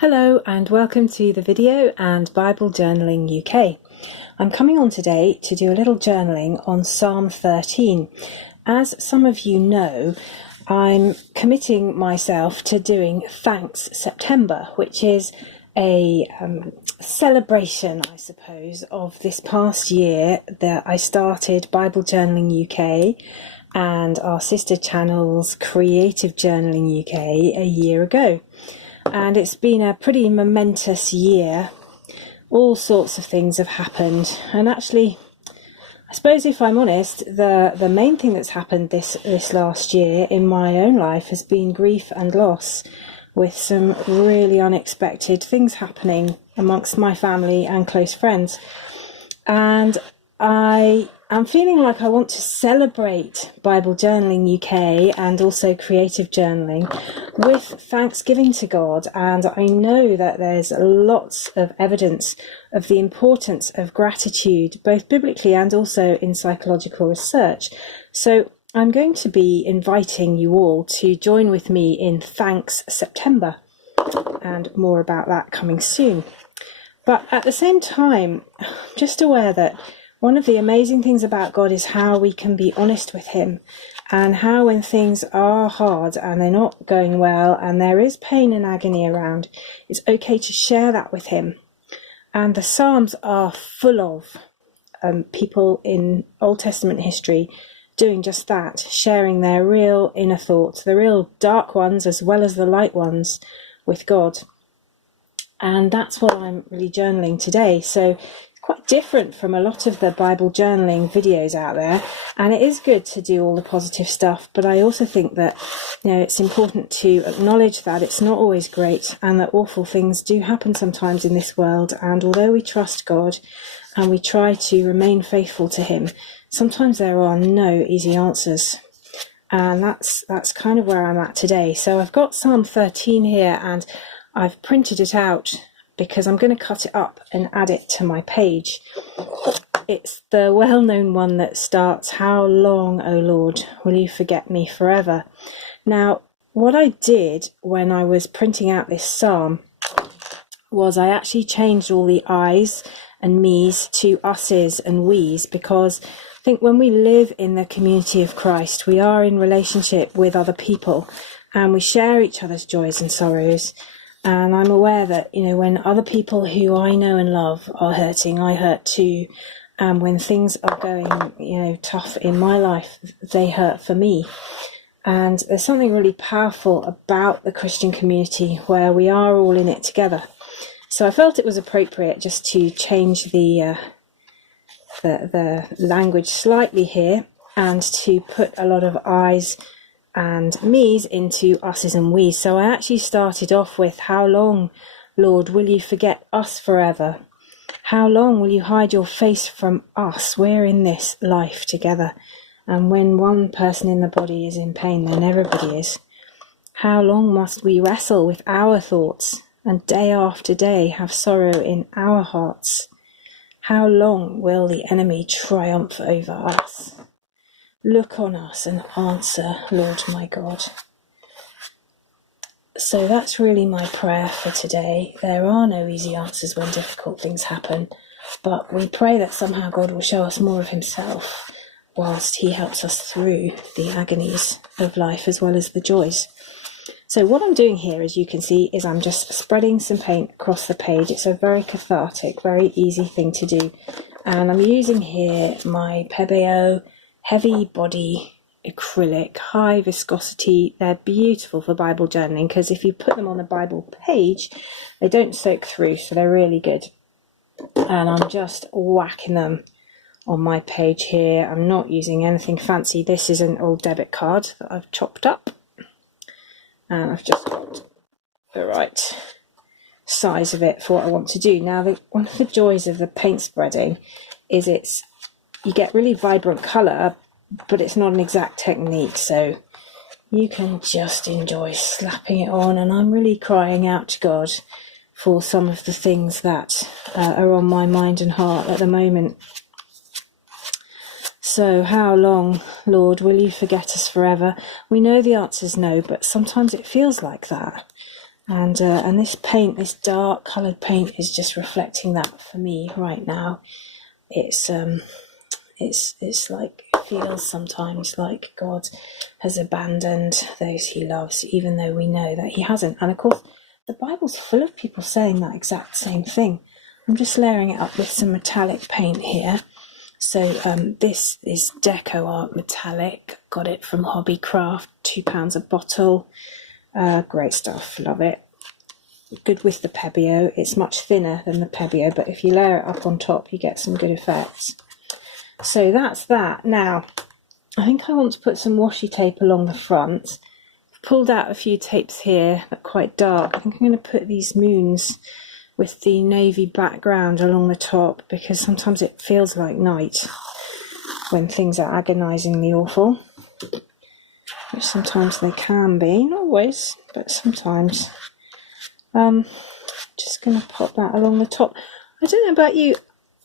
Hello and welcome to the video and Bible Journaling UK. I'm coming on today to do a little journaling on Psalm 13. As some of you know, I'm committing myself to doing Thanks September, which is a celebration, I suppose, of this past year that I started Bible Journaling UK and our sister channel's Creative Journaling UK a year ago. And it's been a pretty momentous year. All sorts of things have happened. And actually, I suppose if I'm honest, the main thing that's happened this last year in my own life has been grief and loss, with some really unexpected things happening amongst my family and close friends. And I'm feeling like I want to celebrate Bible Journaling UK and also Creative Journaling with thanksgiving to God. And I know that there's lots of evidence of the importance of gratitude, both biblically and also in psychological research. So I'm going to be inviting you all to join with me in Thanks September, and more about that coming soon. But at the same time, I'm just aware that one of the amazing things about God is how we can be honest with him, and how when things are hard and they're not going well and there is pain and agony around, it's okay to share that with him. And the Psalms are full of people in Old Testament history doing just that, sharing their real inner thoughts, the real dark ones as well as the light ones, with God. And that's what I'm really journaling today. So quite different from a lot of the Bible journaling videos out there, and it is good to do all the positive stuff, but I also think that it's important to acknowledge that it's not always great and that awful things do happen sometimes in this world. And although we trust God and we try to remain faithful to him, sometimes there are no easy answers, and that's kind of where I'm at today. So I've got Psalm 13 here and I've printed it out because I'm going to cut it up and add it to my page. It's the well-known one that starts, "How long, O Lord, will you forget me forever?" Now, what I did when I was printing out this psalm was I actually changed all the I's and me's to us's and we's, because I think when we live in the community of Christ, we are in relationship with other people and we share each other's joys and sorrows. And I'm aware that, when other people who I know and love are hurting, I hurt too. And when things are going, tough in my life, they hurt for me. And there's something really powerful about the Christian community where we are all in it together. So I felt it was appropriate just to change the language slightly here and to put a lot of I's and me's into us's and we's. So I actually started off with, "How long, Lord, will you forget us forever? How long will you hide your face from us? We're in this life together. And when one person in the body is in pain, then everybody is. How long must we wrestle with our thoughts and day after day have sorrow in our hearts? How long will the enemy triumph over us? Look on us and answer, Lord my God." So that's really my prayer for today. There are no easy answers when difficult things happen, but we pray that somehow God will show us more of himself whilst he helps us through the agonies of life as well as the joys. So what I'm doing here, as you can see, is I'm just spreading some paint across the page. It's a very cathartic, very easy thing to do. And I'm using here my Pebeo heavy body acrylic, high viscosity. They're beautiful for Bible journaling because if you put them on the Bible page, they don't soak through, so they're really good. And I'm just whacking them on my page here. I'm not using anything fancy. This is an old debit card that I've chopped up, and I've just got the right size of it for what I want to do. Now, one of the joys of the paint spreading is you get really vibrant colour, but it's not an exact technique, so you can just enjoy slapping it on. And I'm really crying out to God for some of the things that are on my mind and heart at the moment. So, how long, Lord, will you forget us forever? We know the answer's no, but sometimes it feels like that. And this paint, this dark coloured paint, is just reflecting that for me right now. It's like, it feels sometimes like God has abandoned those he loves, even though we know that he hasn't. And of course, the Bible's full of people saying that exact same thing. I'm just layering it up with some metallic paint here. So this is Deco Art Metallic. Got it from Hobbycraft, £2 a bottle. Great stuff, love it. Good with the Pebeo. It's much thinner than the Pebeo, but if you layer it up on top, you get some good effects. So that's that. Now, I think I want to put some washi tape along the front. I've pulled out a few tapes here that are quite dark. I think I'm going to put these moons with the navy background along the top, because sometimes it feels like night when things are agonisingly awful. Which sometimes they can be, not always, but sometimes. Just going to pop that along the top. I don't know about you,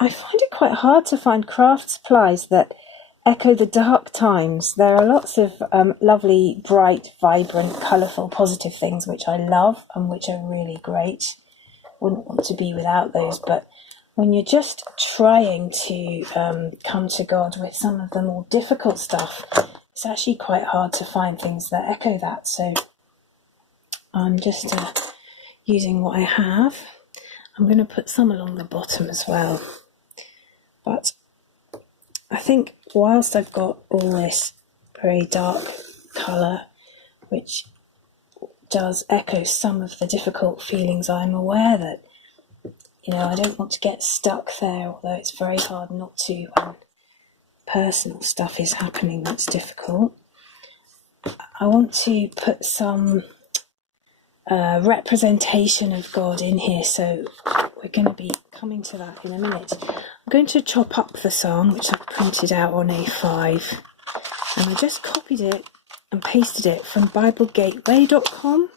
I find it quite hard to find craft supplies that echo the dark times. There are lots of lovely, bright, vibrant, colourful, positive things which I love and which are really great. Wouldn't want to be without those, but when you're just trying to come to God with some of the more difficult stuff, it's actually quite hard to find things that echo that. So I'm just using what I have. I'm going to put some along the bottom as well. But I think whilst I've got all this very dark colour, which does echo some of the difficult feelings, I'm aware that, I don't want to get stuck there, although it's very hard not to when personal stuff is happening that's difficult. I want to put some representation of God in here, so we're going to be coming to that in a minute. I'm going to chop up the psalm, which I've printed out on A5, and I just copied it and pasted it from BibleGateway.com.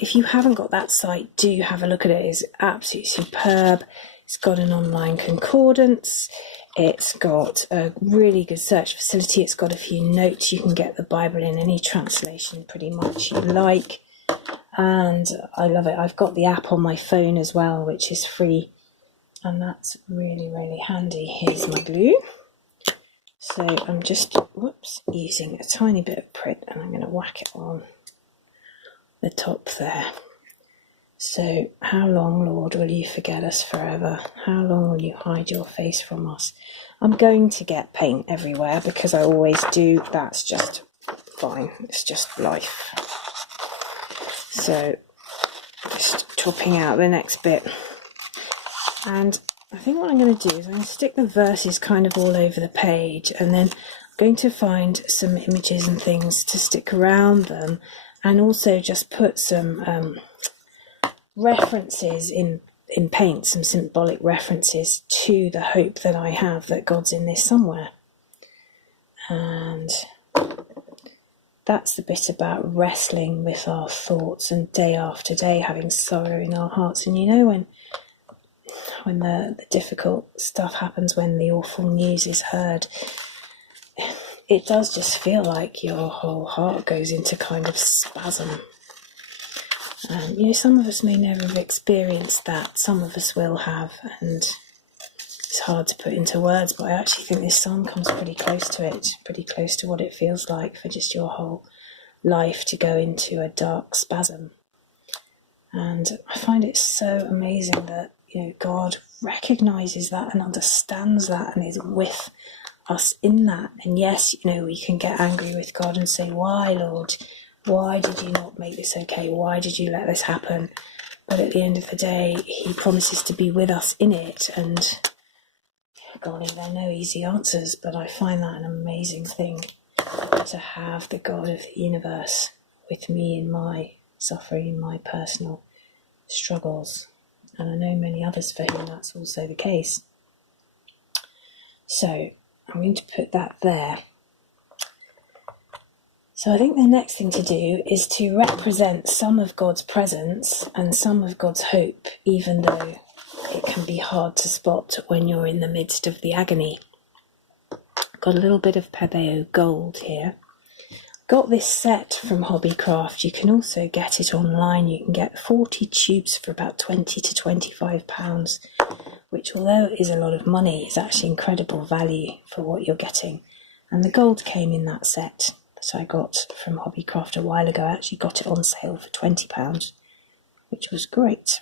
If you haven't got that site, do have a look at it. It's absolutely superb. It's got an online concordance. It's got a really good search facility. It's got a few notes. You can get the Bible in any translation pretty much you like. And I love it. I've got the app on my phone as well, which is free. And that's really, really handy. Here's my glue. So I'm just, using a tiny bit of print, and I'm going to whack it on the top there. So, how long, Lord, will you forget us forever? How long will you hide your face from us? I'm going to get paint everywhere because I always do. That's just fine. It's just life. So, just chopping out the next bit. And I think what I'm going to do is I'm going to stick the verses kind of all over the page, and then I'm going to find some images and things to stick around them, and also just put some references in paint, some symbolic references to the hope that I have that God's in this somewhere. And that's the bit about wrestling with our thoughts and day after day having sorrow in our hearts. And when the difficult stuff happens, when the awful news is heard, it does just feel like your whole heart goes into kind of spasm. Some of us may never have experienced that. Some of us will have, and it's hard to put into words, but I actually think this psalm comes pretty close to it, pretty close to what it feels like for just your whole life to go into a dark spasm. And I find it so amazing that, God recognises that and understands that and is with us in that. And yes, we can get angry with God and say, why, Lord? Why did you not make this okay? Why did you let this happen? But at the end of the day, he promises to be with us in it. And golly, there are no easy answers, but I find that an amazing thing to have the God of the universe with me in my suffering, in my personal struggles. And I know many others for whom that's also the case. So I'm going to put that there. So I think the next thing to do is to represent some of God's presence and some of God's hope, even though it can be hard to spot when you're in the midst of the agony. Got a little bit of Pebeo gold here. got this set from Hobbycraft. You can also get it online. You can get 40 tubes for about £20 to £25, which, although it is a lot of money, is actually incredible value for what you're getting. And the gold came in that set that I got from Hobbycraft a while ago. I actually got it on sale for £20, which was great.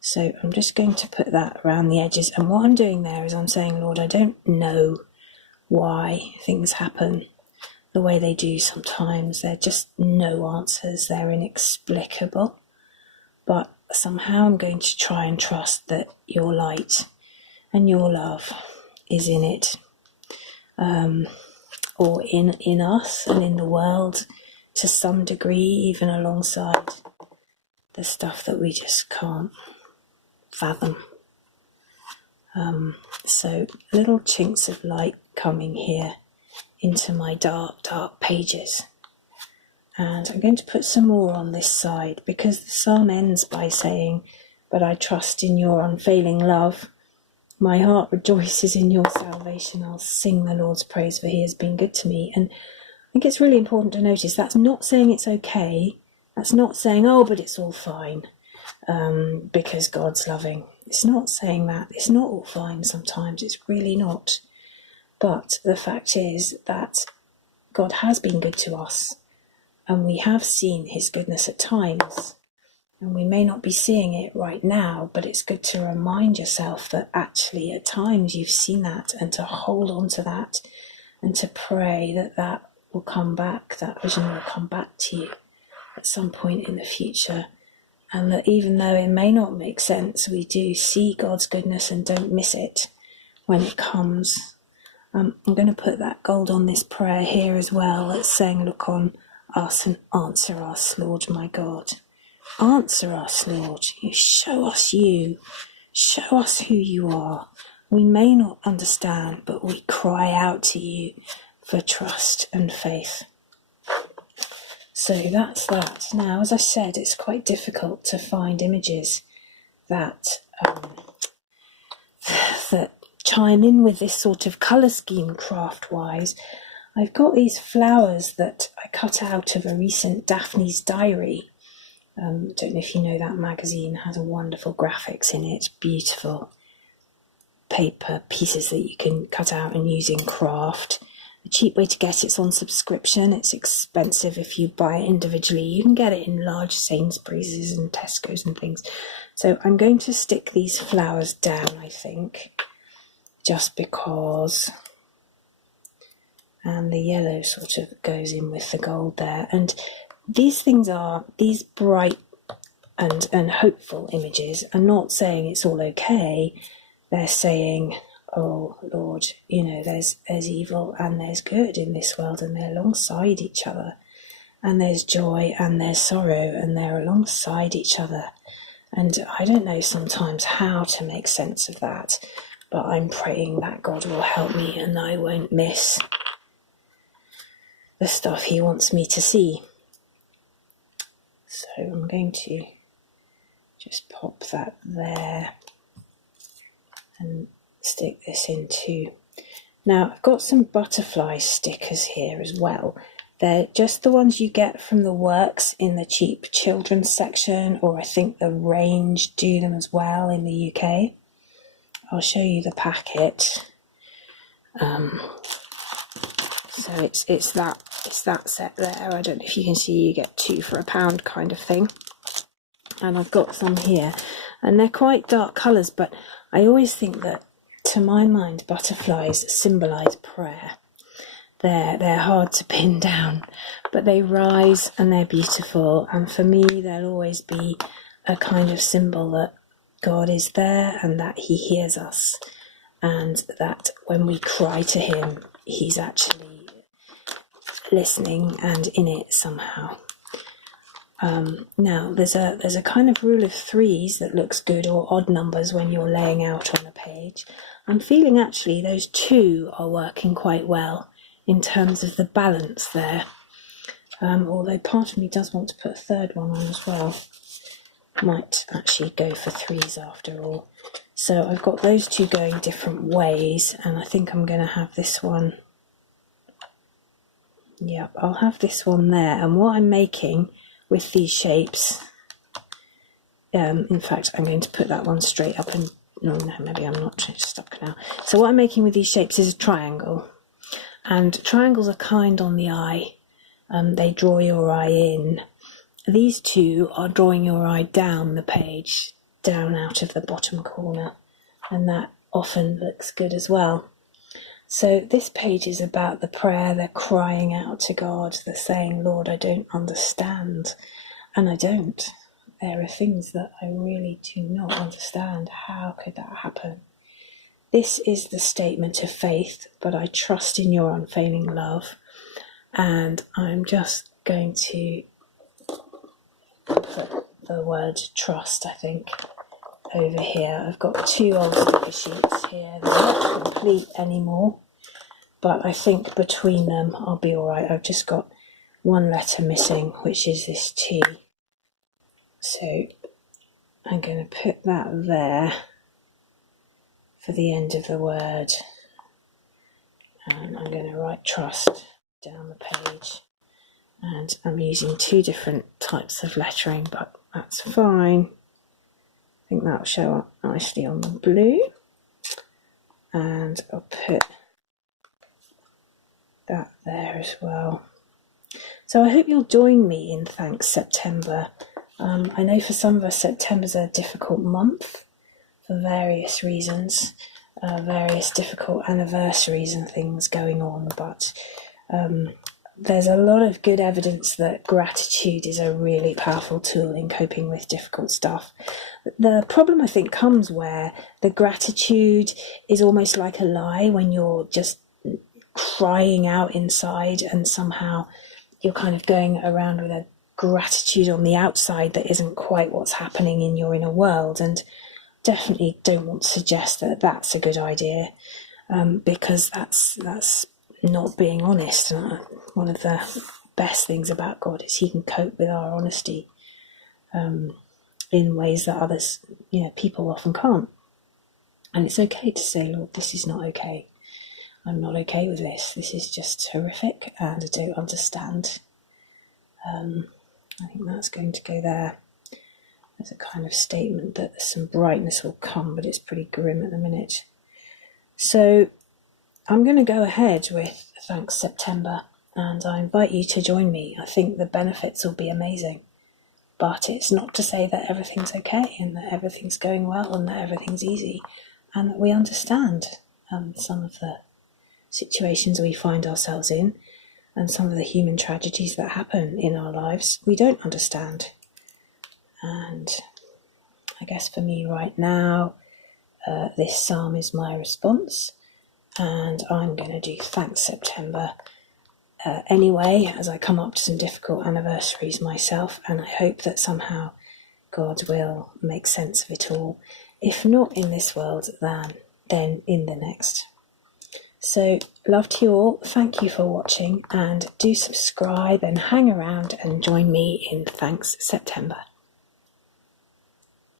So I'm just going to put that around the edges. And what I'm doing there is I'm saying, Lord, I don't know why things happen the way they do sometimes. They're just no answers. They're inexplicable. But somehow I'm going to try and trust that your light and your love is in it, or in us and in the world to some degree, even alongside the stuff that we just can't fathom. So little chinks of light coming here into my dark, dark pages. And I'm going to put some more on this side, because the psalm ends by saying, "But I trust in your unfailing love. My heart rejoices in your salvation. I'll sing the Lord's praise, for he has been good to me." And I think it's really important to notice that's not saying it's okay. That's not saying, oh, but it's all fine because God's loving. It's not saying that. It's not all fine sometimes. It's really not. But the fact is that God has been good to us, and we have seen his goodness at times. And we may not be seeing it right now, but it's good to remind yourself that actually at times you've seen that, and to hold on to that, and to pray that that will come back, that vision will come back to you at some point in the future. And that even though it may not make sense, we do see God's goodness and don't miss it when it comes. I'm going to put that gold on this prayer here as well. It's saying, look on us and answer us, Lord my God. Answer us, Lord. You show us you. Show us who you are. We may not understand, but we cry out to you for trust and faith. So that's that. Now, as I said, it's quite difficult to find images that that chime in with this sort of colour scheme craft-wise. I've got these flowers that I cut out of a recent Daphne's Diary. I don't know if you know that magazine, has a wonderful graphics in it, beautiful paper pieces that you can cut out and use in craft. A cheap way to get it's on subscription. It's expensive if you buy it individually. You can get it in large Sainsbury's and Tesco's and things. So I'm going to stick these flowers down, I think, just because. And the yellow sort of goes in with the gold there. And these things are, these bright and hopeful images are not saying it's all okay. They're saying, oh Lord, you know, there's evil and there's good in this world, and they're alongside each other. And there's joy and there's sorrow, and they're alongside each other. And I don't know sometimes how to make sense of that, but I'm praying that God will help me and I won't miss the stuff he wants me to see. So I'm going to just pop that there and stick this in too. Now I've got some butterfly stickers here as well. They're just the ones you get from the Works in the cheap children's section, or I think the Range do them as well in the UK. I'll show you the packet. So it's that set there. I don't know if you can see, you get 2 for £1 kind of thing. And I've got some here, and they're quite dark colours, but I always think that, to my mind, butterflies symbolise prayer. They're hard to pin down, but they rise and they're beautiful, and for me they'll always be a kind of symbol that God is there and that he hears us, and that when we cry to him, he's actually listening and in it somehow. Now there's a kind of rule of threes that looks good, or odd numbers when you're laying out on a page. I'm feeling actually those 2 are working quite well in terms of the balance there, although part of me does want to put a 3rd one on as well. Might actually go for 3s after all. So I've got those 2 going different ways, and I think I'm going to have this one Yep, I'll have this one there. And what I'm making with these shapes, in fact, I'm going to put that one straight up and, no, maybe I'm not stuck now. So what I'm making with these shapes is a triangle. And triangles are kind on the eye. They draw your eye in. These two are drawing your eye down the page, down out of the bottom corner. And that often looks good as well. So this page is about the prayer. They're crying out to God. They're saying, Lord, I don't understand. And I don't. There are things that I really do not understand. How could that happen? This is the statement of faith, but I trust in your unfailing love. And I'm just going to put the word trust, I think, over here. I've got 2 old sticker sheets here. They're not complete anymore, but I think between them I'll be all right. I've just got one letter missing, which is this T. So I'm going to put that there for the end of the word. And I'm going to write trust down the page. And I'm using 2 different types of lettering, but that's fine. I think that'll show up nicely on the blue. And I'll put that there as well. So I hope you'll join me in Thanks September. I know for some of us September's a difficult month for various reasons, various difficult anniversaries and things going on, but there's a lot of good evidence that gratitude is a really powerful tool in coping with difficult stuff. The problem, I think, comes where the gratitude is almost like a lie when you're just crying out inside and somehow you're kind of going around with a gratitude on the outside that isn't quite what's happening in your inner world. And definitely don't want to suggest that that's a good idea, because that's not being honest. And one of the best things about God is he can cope with our honesty in ways that others, people often can't. And it's okay to say, Lord, this is not okay. I'm not okay with this. This is just horrific and I don't understand. I think that's going to go there as a kind of statement that some brightness will come, but it's pretty grim at the minute. So I'm going to go ahead with Thanks September, and I invite you to join me. I think the benefits will be amazing, but it's not to say that everything's okay and that everything's going well and that everything's easy and that we understand some of the situations we find ourselves in and some of the human tragedies that happen in our lives we don't understand. And I guess for me right now, this psalm is my response, and I'm going to do Thanks September anyway as I come up to some difficult anniversaries myself, and I hope that somehow God will make sense of it all, if not in this world, then in the next. So, love to you all, thank you for watching, and do subscribe and hang around and join me in Thanks September.